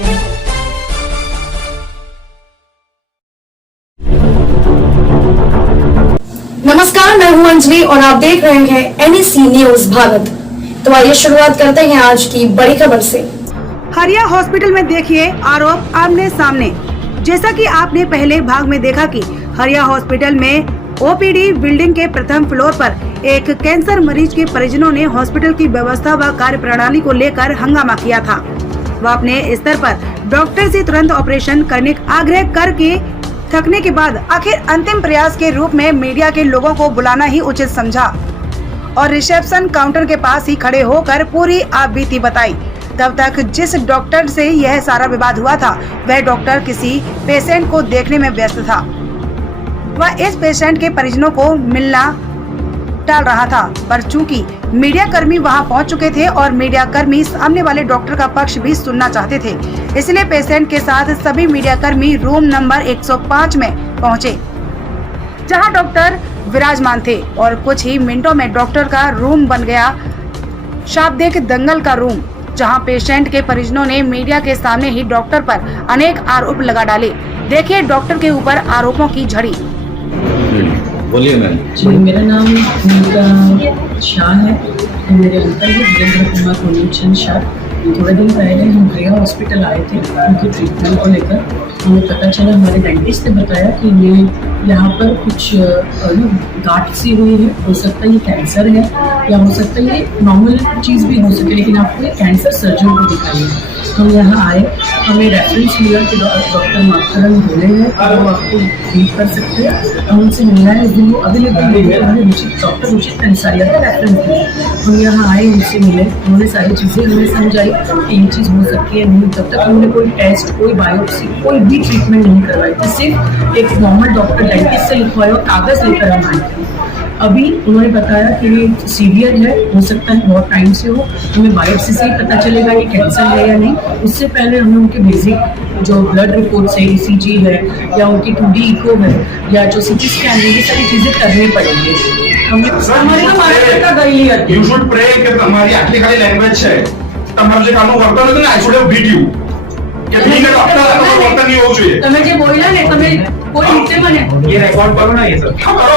Watching. नमस्कार, मैं हूं अंजलि और आप देख रहे हैं NEC न्यूज भारत। तो आइए शुरुआत करते हैं आज की बड़ी खबर से। हरिया हॉस्पिटल में देखिए आरोप आमने सामने। जैसा कि आपने पहले भाग में देखा कि हरिया हॉस्पिटल में OPD बिल्डिंग के प्रथम फ्लोर पर एक कैंसर मरीज के परिजनों ने हॉस्पिटल की व्यवस्था व कार्य प्रणाली को लेकर हंगामा किया था। वह अपने स्तर पर डॉक्टर से तुरंत ऑपरेशन करने का आग्रह करके थकने के बाद आखिर अंतिम प्रयास के रूप में मीडिया के लोगों को बुलाना ही उचित समझा और रिसेप्शन काउंटर के पास ही खड़े होकर पूरी आपबीती बताई। तब तक जिस डॉक्टर से यह सारा विवाद हुआ था वह डॉक्टर किसी पेशेंट को देखने में व्यस्त था। वह इस पेशेंट के परिजनों को मिलना टाल रहा था, पर चूंकि मीडिया कर्मी वहां पहुंच चुके थे और मीडिया कर्मी सामने वाले डॉक्टर का पक्ष भी सुनना चाहते थे, इसलिए पेशेंट के साथ सभी मीडिया कर्मी रूम नंबर 105 में पहुंचे, जहां डॉक्टर विराजमान थे और कुछ ही मिनटों में डॉक्टर का रूम बन गया शाब्दिक दंगल का रूम, जहां पेशेंट के परिजनों ने मीडिया के सामने ही डॉक्टर पर अनेक आरोप लगा डाले। देखिए डॉक्टर के ऊपर आरोपों की झड़ी। बोलिए मैम। जी, मेरा नाम मीका शाह है। मेरे अंकल है वीरेंद्र कुमार पुनीत चंद शाह। थोड़े दिन पहले हम हरिया हॉस्पिटल आए थे उनकी ट्रीटमेंट को लेकर। हमें पता चला, हमारे डेंटिस्ट ने बताया कि ये यहाँ पर कुछ गांठ सी हुई है, हो सकता है ये कैंसर है या हो सकता है ये नॉर्मल चीज़ भी हो सके, लेकिन आपको ये कैंसर सर्जन को दिखाइए। हम यहाँ आए, हमें रेफरेंस लिया कि डॉक्टर मातरन बोले हैं कि वो आपको ट्रीट कर सकते हैं। हम उनसे मिलना है, उस दिन वो अवेलेबल नहीं है। हमें डॉक्टर रुचित कंसारिया का रेफरेंस दिया। हम यहाँ आए, उनसे मिले, उन्होंने सारी चीज़ें हमें समझाई कि ये चीज़ हो सकती है नहीं। तब तक उन्होंने कोई टेस्ट, कोई बायोप्सी, कोई भी ट्रीटमेंट नहीं करवाई थी। सिर्फ एक नॉर्मल डॉक्टर डेंटिस्ट से लिखवाया और कागज़ लेकर हम आए थे। अभी उन्होंने बताया कि ये सीवियर है, हो सकता है बहुत टाइम से हो, हमें बायोप्सी से ही पता चलेगा ये कैंसर है या नहीं। उससे पहले हमें उनके बेसिक जो ब्लड रिपोर्ट्स है, ECG है या उनकी 2D इको है या जो CT स्कैन है, ये सारी चीज़ें करनी पड़ेंगी। You should pray કે તમારી આટલી ખાલી લેંગ્વેજ છે, તમારું જે કામનું વર્તન હતું ને I should have beat you. કે બીને ડોક્ટર વર્તન નહીં હોવું જોઈએ. તમે જે બોલ્યા ને, તમે કોઈ રીતે મને ये रिकॉर्ड करो ना, ये सब હા કરો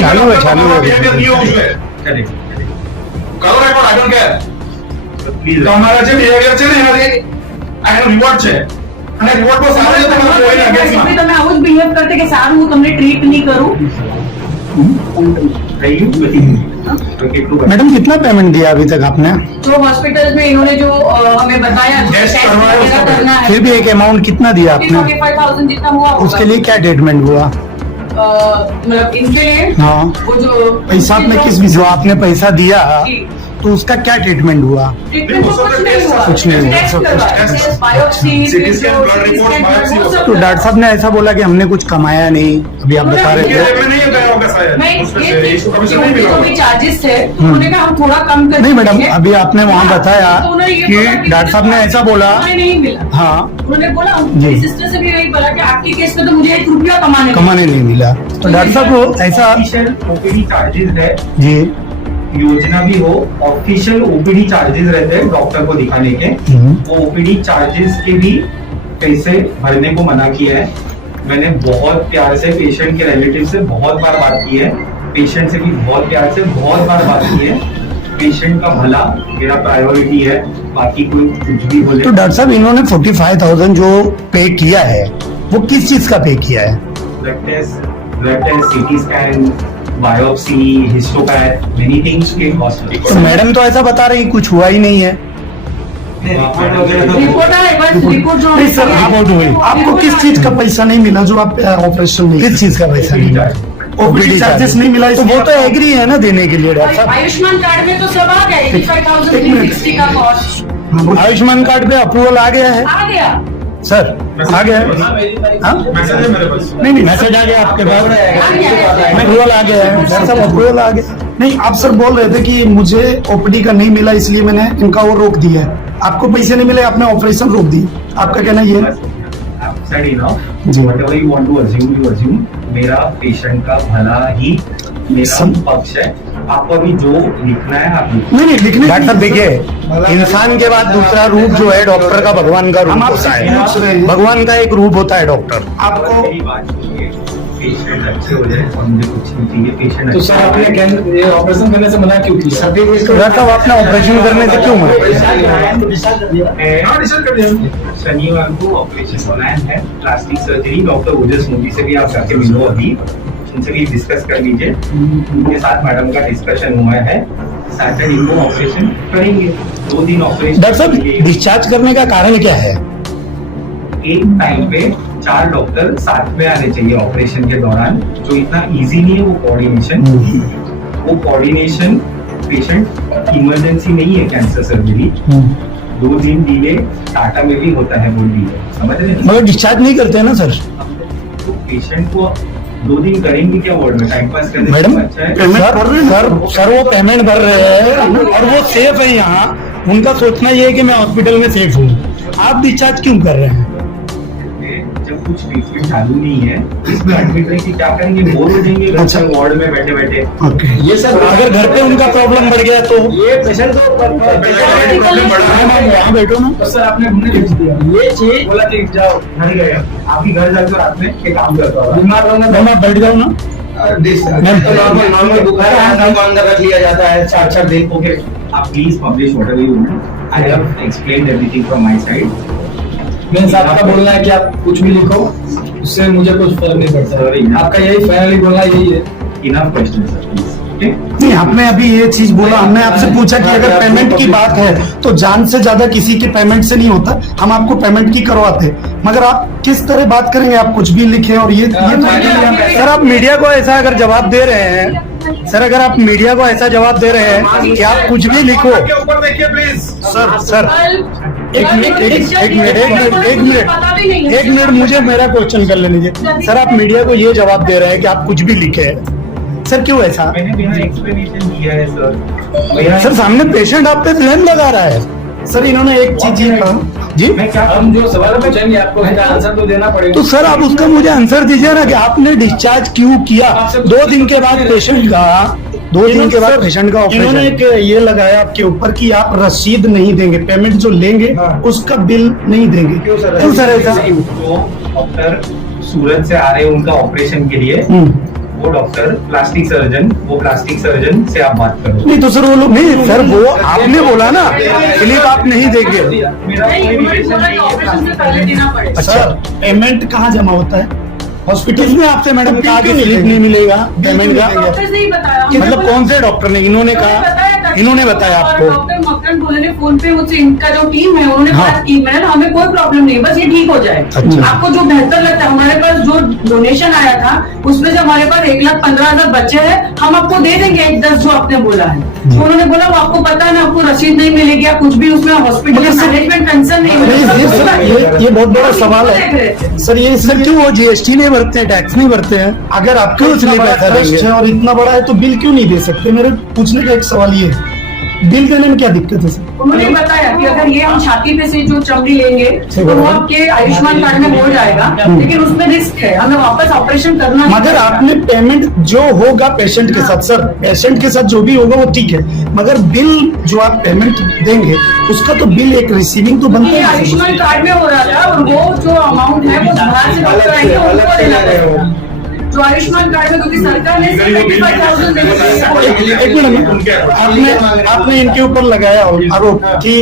ચાલુ છે, ચાલુ છે. બિહેવિયર નહીં હોવું જોઈએ. करेक्ट કરો record, I don't care. Please તમારા જે બિહેવિયર છે ને એનાથી આ એનો રિવોર્ડ છે અને રિવોર્ડ બહુ સારો છે તમારા કોઈના અગેન્સ્ટમાં. તમે આવું જ બિહેવ કરતે કે સારું હું તમને ટ્રીટ નહીં કરું। मैडम कितना पेमेंट दिया अभी तक आपने? जो हॉस्पिटल में इन्होंने जो हमें बताया टेस्ट टेस्ट करवाया वगैरह उसका करना है, फिर भी एक अमाउंट कितना दिया आपने? 45,000 जितना हुआ होगा। उसके लिए क्या ट्रीटमेंट हुआ? मतलब इनके लिए हाँ, वो जो पैसा में किस जो आपने पैसा दिया तो उसका क्या ट्रीटमेंट हुआ? ट्रीटमेंट तो कुछ नहीं हुआ, कुछ नहीं हुआ, टेस्ट सब कुछ करवाया, test. Test, biopsy, CT scan, blood report, biopsy, वो सब तो डॉक्टर साहब ने ऐसा बोला कि हमने कुछ कमाया नहीं, अभी आप बता रहे ये थे। में नहीं गया होगा शायद नहीं, उसमें ये से इसको कमीशन नहीं उनके मिला जो भी होगा. चार्जेस थे तो उन्होंने कहा हम थोड़ा कम कर नहीं मैडम, देंगे। अभी आपने वहाँ बताया तो उन्होंने ये कि बोला डॉक्टर साहब ने ऐसा बोला। हमें नहीं मिला। हाँ, उन्होंने बोला, जी। मेरी सिस्टर से भी यही बोला कि आपकी केस में तो मुझे 1 रुपया कमाने नहीं मिला। तो डॉक्टर साहब को ऐसा OPD चार्जेस है, जी योजना भी हो, ऑफिशियल OPD चार्जेस रहते हैं डॉक्टर को दिखाने के। वो OPD चार्जेस के भी पैसे भरने को मना किया है। मैंने बहुत प्यार से पेशेंट के रिलेटिव से बहुत बार बात की है, पेशेंट से भी बहुत प्यार से बहुत बार बात की है। पेशेंट का भला मेरा प्रायोरिटी है, बाकी कोई कुछ भी बोले। तो डॉक्टर साहब इन्होंने 45,000 जो पे किया है वो किस चीज का पे किया है? Blood test, CT scan, biopsy, histopath, many things के कॉस्ट। तो मैडम तो ऐसा बता रही कुछ हुआ ही नहीं है। रिपोर्ट है, बस रिपोर्ट जो नहीं सर, आपको किस चीज का पैसा नहीं मिला जो आप ऑपरेशन में, किस चीज का पैसा नहीं मिला? OPD चार्जेस नहीं मिला, तो वो तो एग्री है ना देने के लिए डॉक्टर साहब। आयुष्मान कार्ड में तो सब आ गया, 85,360 का कॉस्ट आयुष्मान कार्ड पे अप्रूवल आ गया है आ गया। सर, आ गया है? हाँ? मैसेज है मेरे पास. नहीं मैसेज आ गया आपके पास, अप्रूवल आ गया है डॉक्टर साहब, अप्रूवल आ गया। नहीं आप सर बोल रहे थे कि मुझे OPD का नहीं मिला इसलिए मैंने इनका वो रोक दिया है। आपको पैसे नहीं मिले, आपने ऑपरेशन रोक दी, आपका कहना ये है? जी, whatever you want to assume, you assume। मेरा पेशेंट का भला ही मेरा पक्ष है। आपको अभी जो लिखना है आप लिखो। नहीं लिखने डॉक्टर साहब देखिए, इंसान के बाद दूसरा रूप जो है डॉक्टर का भगवान का रूप हम आपसे होता पूछ रहे है। हैं। भगवान का एक रूप होता है डॉक्टर। आपको मेरी बात सुनिए, पेशेंट अच्छे हो जाए और मुझे कुछ नहीं चाहिए, पेशेंट तो सर आपने ये ऑपरेशन करने से मना क्यों किया? डॉक्टर साहब आपने ऑपरेशन करने से क्यों मना? डिसाइड कर दिया। शनिवार को ऑपरेशन प्लान है, प्लास्टिक सर्जरी। डॉक्टर ओजस मोदी से भी आप जाके मिलो, अभी उनसे भी डिस्कस कर लीजिए। उनके साथ मैडम का डिस्कशन हुआ है, सैटरडे को ऑपरेशन करेंगे। 2 दिन ऑपरेशन। डॉक्टर साहब डिस्चार्ज करने का कारण क्या है? एक टाइम पे 4 डॉक्टर साथ में आने चाहिए ऑपरेशन के दौरान। जो इतना इजी नहीं है वो कोऑर्डिनेशन पेशेंट इमरजेंसी नहीं है, कैंसर सर्जरी 2 दिन डिले टाटा में भी होता है, वो डिले समझ रहे हैं। मगर डिस्चार्ज नहीं करते हैं ना सर? तो पेशेंट को 2 दिन करेंगे क्या वार्ड में, टाइम पास करने से मैडम अच्छा है। सर वो पेमेंट भर रहे हैं और वो सेफ है यहाँ। उनका सोचना ये है कि मैं हॉस्पिटल में सेफ हूँ। आप डिस्चार्ज क्यों कर रहे हैं? जब कुछ ट्रीटमेंट चालू नहीं है, इसमें एडमिट रह के क्या करेंगे, बोर हो जाएंगे अच्छा। वार्ड में बैठे बैठे। ओके ये सर अगर घर पे उनका प्रॉब्लम बढ़ गया तो ये पेशेंट को प्रॉब्लम बढ़ा मैम वहाँ बैठो ना। तो सर आपने हमने भेज दिया ये चीज बोला कि जाओ घर गए, आप ही घर जाकर रात में ये काम करता होगा। बीमार होना मैम आप बैठ जाओ ना। नॉर्मल बुखार है, नाम को अंदर रख लिया जाता है 4 दिन। Okay, please publish whatever you want. I have explained everything from my side. मेरे साहब का बोलना है कि आप कुछ भी लिखो, उससे मुझे कुछ फर्क नहीं पड़ता। आपका यही फाइनली बोलना यही है। Enough questions, sir, please. Okay? नहीं, आपने अभी ये चीज बोला, हमने आपसे पूछा कि अगर पेमेंट की बात है तो जान से ज्यादा किसी के पेमेंट से नहीं होता, हम आपको पेमेंट की करवाते। मगर आप किस तरह बात करेंगे, आप कुछ भी लिखे और ये सर आप मीडिया को ऐसा अगर जवाब दे रहे हैं, सर अगर आप मीडिया को ऐसा जवाब दे रहे हैं कि आप कुछ भी लिखो। के ऊपर देखिए प्लीज। सर एक मिनट मुझे मेरा क्वेश्चन कर लेने दीजिए। सर आप मीडिया को ये जवाब दे रहे हैं कि आप कुछ भी लिखे। सर क्यों ऐसा? मैंने बिना एक्सप्लेनेशन दिया है सर। सर सामने पेशेंट आप पे ब्लेम लगा रहा है। सर इन्होंने एक चीज ये कहा जी, मैं क्या हम जो सवाल पूछेंगे आपको इसका आंसर तो देना पड़ेगा। तो सर आप उसका मुझे आंसर दीजिए ना कि आपने डिस्चार्ज क्यों किया। 2 दिन के बाद पेशेंट का 2 दिन के बाद पेशेंट का इन्होंने ऑपरेशन। एक ये लगाया आपके ऊपर कि आप रसीद नहीं देंगे, पेमेंट जो लेंगे उसका बिल नहीं देंगे। क्यों सर ऐसा? जो डॉक्टर सूरत से आ रहे हैं उनका ऑपरेशन के लिए, वो डॉक्टर प्लास्टिक सर्जन से आप बात करो। नहीं तो सर वो लोग नहीं, सर वो आपने बोला ना स्लिप आप नहीं देंगे। मेरा कोई रिलेशन नहीं है plastic surgeon। सर पेमेंट कहाँ जमा होता है? हॉस्पिटल इसमें आपसे मैडम कहा कि स्लिप नहीं मिलेगा पेमेंट का। डॉक्टर से ही बताया मतलब कौन से डॉक्टर ने? इन्होंने कहा, इन्होंने बताया आपको? डॉक्टर मक्खन बोले ने फोन पे मुझसे इनका जो टीम है उन्होंने हाँ। बात की। मैंने हमें कोई प्रॉब्लम नहीं, बस ये ठीक हो जाए। अच्छा। आपको जो बेहतर लगता है, हमारे पास जो डोनेशन आया था उसमें से हमारे पास 1,15,000 बच्चे हैं, हम आपको दे देंगे 1-10 जो आपने बोला है। तो उन्होंने बोला वो आपको पता है ना, आपको रसीद नहीं मिलेगी, आप कुछ भी उसमें हॉस्पिटल मैनेजमेंट पेंशन नहीं मिलेगा। ये बहुत बड़ा सवाल है सर। ये सर क्यों वो जीएसटी नहीं भरते हैं, टैक्स नहीं भरते हैं? अगर आपको क्यों इतना स्लिप बड़ा ऐसा ट्रस्ट देंगे? है और इतना बड़ा है तो बिल क्यों नहीं दे सकते? मेरे पूछने का एक सवाल ये है, बिल देने में क्या दिक्कत है सर? उन्होंने बताया कि अगर ये हम छाती पे से जो चमड़ी लेंगे तो वो आपके आयुष्मान कार्ड में हो जाएगा, लेकिन उसमें रिस्क है, हमें वापस ऑपरेशन करना है। मगर आपने पेमेंट जो होगा पेशेंट के साथ, सर पेशेंट के साथ जो भी होगा वो ठीक है, मगर बिल जो आप पेमेंट देंगे उसका तो बिल एक रिसीविंग तो बनता ये है। आयुष्मान कार्ड में हो रहा था और वो जो अमाउंट है वो बाहर से डॉक्टर आएंगे उनको देना पड़ेगा। जो आयुष्मान कार्ड में, क्योंकि सरकार ने 75,000 दे दिया। एक मिनट, आपने इनके ऊपर लगाया आरोप कि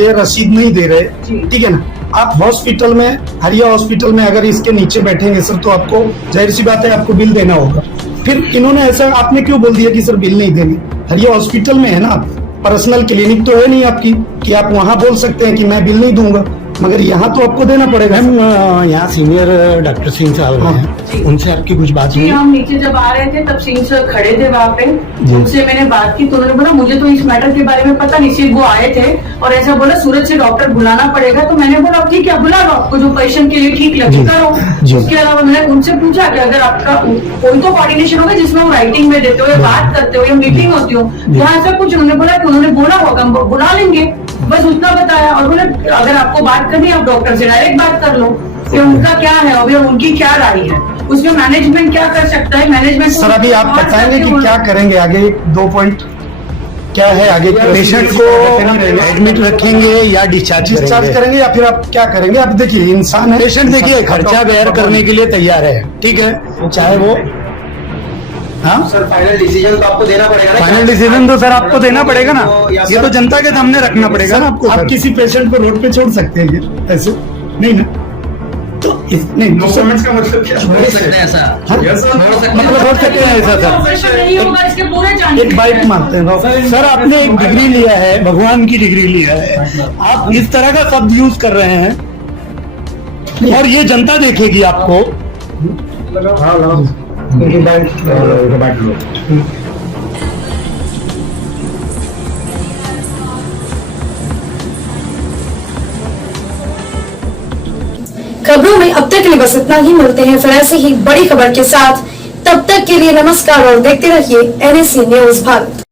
ये रसीद नहीं दे रहे, ठीक है ना? आप हॉस्पिटल में, हरिया हॉस्पिटल में अगर इसके नीचे बैठेंगे सर तो आपको जाहिर सी बात है आपको बिल देना होगा। फिर इन्होंने ऐसा आपने क्यों बोल दिया कि सर बिल नहीं देंगे? हरिया हॉस्पिटल में है ना, आप पर्सनल क्लिनिक तो है नहीं आपकी कि आप वहां बोल सकते हैं कि मैं बिल नहीं दूंगा, मगर यहाँ तो आपको देना पड़ेगा। मैम यहाँ सीनियर डॉक्टर सिंह साहब हैं, उनसे आपकी कुछ बात जी हुई? हम नीचे जब आ रहे थे तब सिंह सर खड़े थे वहाँ पे, उनसे मैंने बात की तो उन्होंने बोला मुझे तो इस मैटर के बारे में पता नहीं, सिर्फ वो आए थे और ऐसा बोला सूरत से डॉक्टर बुलाना पड़ेगा। तो मैंने बोला ठीक है बुला लो, आपको जो पेशेंट के लिए ठीक लगे करो। उसके अलावा मैंने उनसे पूछा कि अगर आपका कोई तो कोऑर्डिनेशन होगा जिसमें वो राइटिंग में देते हो या बात करते हो या मीटिंग होती हो, यहाँ ऐसा कुछ उन्होंने बोला कि उन्होंने बोला होगा हम बुला लेंगे, बस उतना बताया। और बोले अगर आपको बात करनी है आप डॉक्टर से डायरेक्ट बात कर लो। कि उनका क्या है और उनकी क्या राय है, उसमें मैनेजमेंट क्या कर सकता है। मैनेजमेंट सर अभी आप बताएंगे कि क्या करेंगे आगे, 2 पॉइंट क्या है आगे? पेशेंट को एडमिट रखेंगे या डिस्चार्ज करेंगे या फिर आप क्या करेंगे? आप देखिए इंसान है, पेशेंट देखिए खर्चा बेयर करने के लिए तैयार है, ठीक है, चाहे वो हाँ सर फाइनल डिसीजन तो आपको देना पड़ेगा ना। फाइनल डिसीजन तो सर आपको देना पड़ेगा ना, ये तो जनता के सामने रखना पड़ेगा ना आपको। आप किसी पेशेंट को रोड पे छोड़ सकते हैं क्या? ऐसे नहीं ना, तो नहीं नो कमेंट्स का मतलब क्या छोड़ सकते हैं ऐसा? Yes, sir. मतलब छोड़ सकते हैं ऐसा सर। ऑपरेशन नहीं होगा इसके पूरे जान एक बाइट मारते हैं। सर आपने एक डिग्री लिया है, भगवान की डिग्री लिया है, आप इस तरह का शब्द यूज कर रहे हैं और ये जनता देखेगी आपको। खबरों में अब तक के लिए बस इतना ही। मिलते हैं फिर ऐसे ही बड़ी खबर के साथ, तब तक के लिए नमस्कार और देखते रहिए NSC न्यूज भारत।